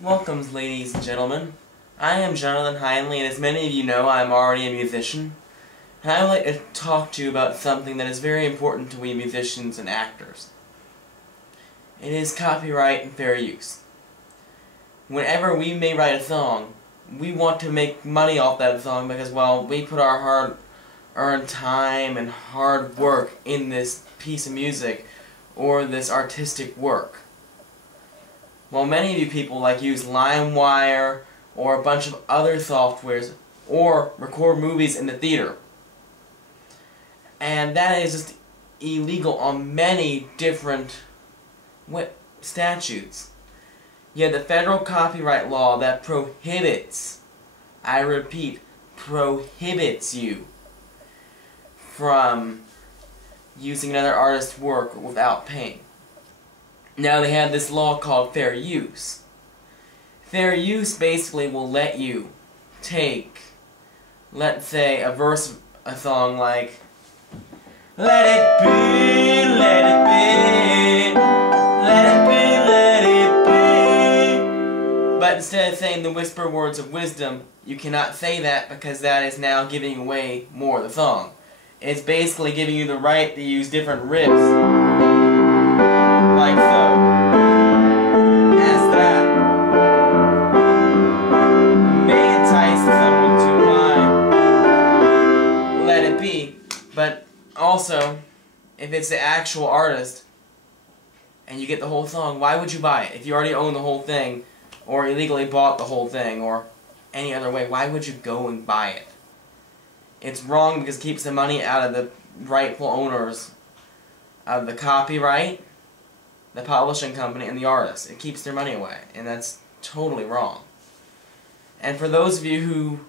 Welcome, ladies and gentlemen. I am Jonathan Heinley, and as many of you know, I am already a musician. And I would like to talk to you about something that is very important to we musicians and actors. It is copyright and fair use. Whenever we may write a song, we want to make money off that song because, well, we put our hard-earned time and hard work in this piece of music or this artistic work. Well, many of you people use LimeWire or a bunch of other softwares or record movies in the theater. And that is just illegal on many different statutes. You have the federal copyright law that prohibits, I repeat, prohibits you from using another artist's work without paying. Now they have this law called fair use. Fair use basically will let you take, let's say, a verse of a song like, let it be, let it be, let it be, let it be. But instead of saying the whisper words of wisdom, you cannot say that because that is now giving away more of the song. It's basically giving you the right to use different riffs. Like so. As that may entice someone to let it be. But also, if it's the actual artist and you get the whole song, why would you buy it? If you already own the whole thing, or illegally bought the whole thing, or any other way, why would you go and buy it? It's wrong because it keeps the money out of the rightful owners of the copyright, the publishing company, and the artist. It keeps their money away, and that's totally wrong. And for those of you who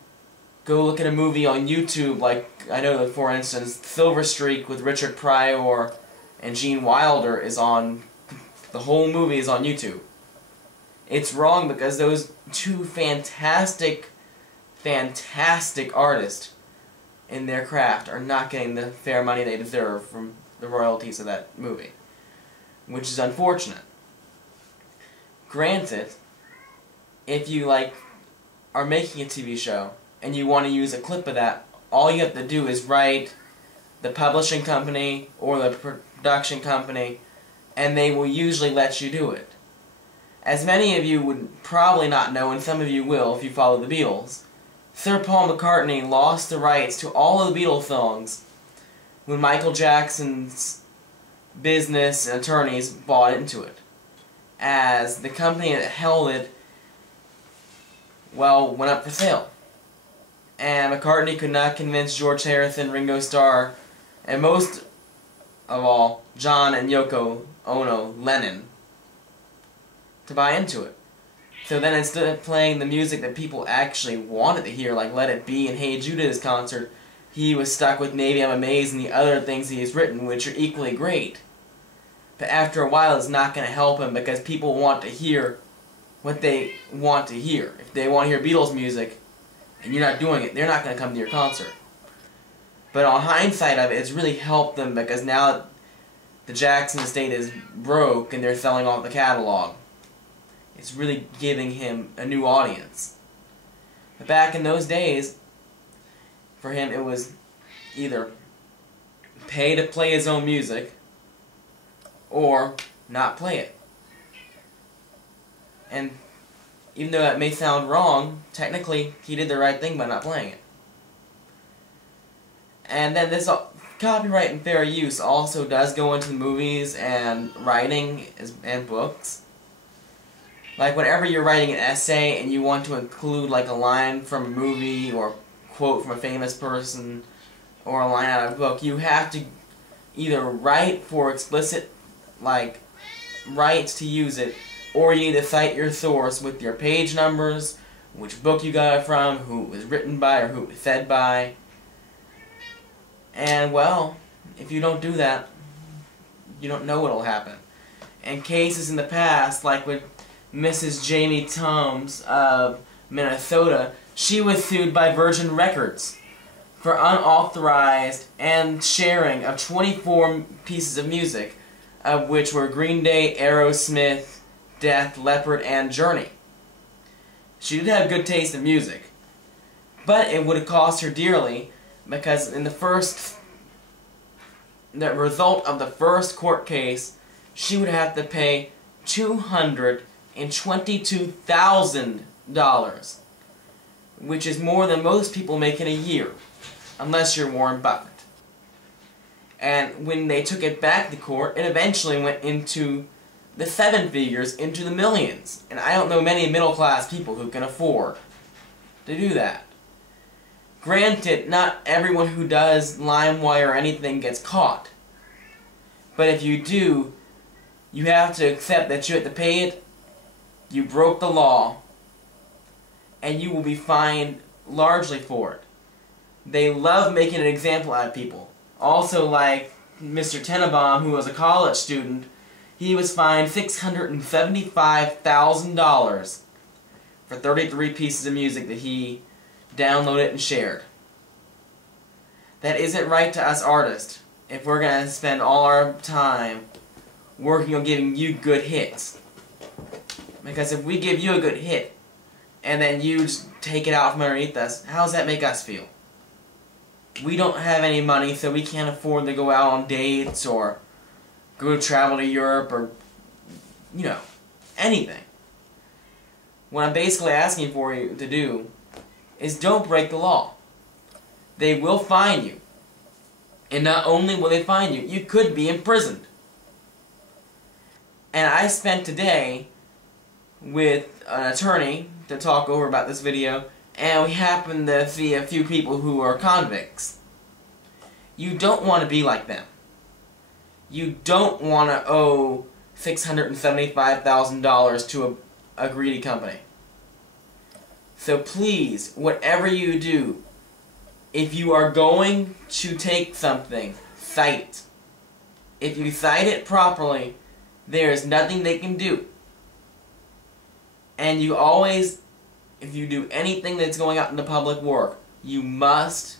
go look at a movie on YouTube, like, I know that, for instance, Silver Streak with Richard Pryor and Gene Wilder is on, the whole movie is on YouTube. It's wrong because those two fantastic artists in their craft are not getting the fair money they deserve from the royalties of that movie, which is unfortunate. Granted, if you are making a TV show and you want to use a clip of that, all you have to do is write the publishing company or the production company, and they will usually let you do it. As many of you would probably not know, and some of you will if you follow the Beatles, Sir Paul McCartney lost the rights to all of the Beatles songs when Michael Jackson's business and attorneys bought into it, as the company that held it, well, went up for sale. And McCartney could not convince George Harrison, Ringo Starr, and most of all, John and Yoko Ono, Lennon, to buy into it. So then instead of playing the music that people actually wanted to hear, like Let It Be and Hey Jude at his concert, he was stuck with Maybe I'm Amazed and the other things he has written, which are equally great. But after a while, it's not going to help him because people want to hear what they want to hear. If they want to hear Beatles music, and you're not doing it, they're not going to come to your concert. But on hindsight of it, it's really helped them because now the Jackson estate is broke and they're selling off the catalog. It's really giving him a new audience. But back in those days, for him it was either pay to play his own music or not play it. And even though that may sound wrong, technically he did the right thing by not playing it. And then this copyright and fair use also does go into movies and writing and books. Like whenever you're writing an essay and you want to include a line from a movie or a quote from a famous person or a line out of a book, you have to either write for explicit rights to use it, or you need to cite your source with your page numbers, which book you got it from, who it was written by, or who it was said by. And well, if you don't do that, you don't know what will happen. And cases in the past, like with Mrs. Jamie Tomes of Minnesota, she was sued by Virgin Records for unauthorized and sharing of 24 pieces of music, of which were Green Day, Aerosmith, Def Leppard, and Journey. She did have good taste in music, but it would have cost her dearly because in the result of the first court case, she would have to pay $222,000, which is more than most people make in a year, unless you're Warren Buffett. And when they took it back to court, it eventually went into the 7 figures, into the millions. And I don't know many middle-class people who can afford to do that. Granted, not everyone who does LimeWire or anything gets caught. But if you do, you have to accept that you have to pay it, you broke the law, and you will be fined largely for it. They love making an example out of people. Also, like Mr. Tenenbaum, who was a college student, he was fined $675,000 for 33 pieces of music that he downloaded and shared. That isn't right to us artists if we're going to spend all our time working on giving you good hits. Because if we give you a good hit, and then you just take it out from underneath us, how does that make us feel? We don't have any money, so we can't afford to go out on dates or go travel to Europe or, you know, anything. What I'm basically asking for you to do is don't break the law. They will fine you. And not only will they fine you, you could be imprisoned. And I spent today with an attorney to talk over about this video, and we happened to see a few people who are convicts. You don't want to be like them. You don't want to owe $675,000 to a greedy company. So please, whatever you do, if you are going to take something, cite it. If you cite it properly, there is nothing they can do. And you always, if you do anything that's going out into public work, you must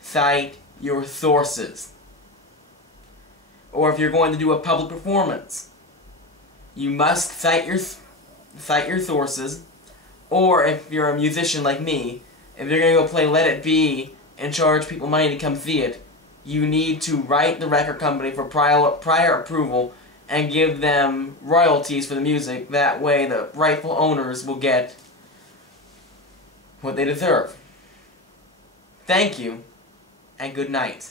cite your sources. Or if you're going to do a public performance, you must cite your sources. Or if you're a musician like me, if you're going to go play Let It Be and charge people money to come see it, you need to write the record company for prior approval and give them royalties for the music. That way the rightful owners will get what they deserve. Thank you, and good night.